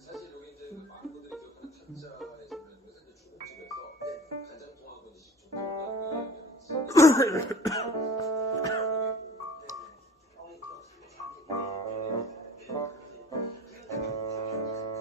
사실 여기 이제 그 많은 분들이 기억하는 타짜의 장면 중에서 이제 중국집에서 간장 통하고 이제 식초 통하고 이야기하는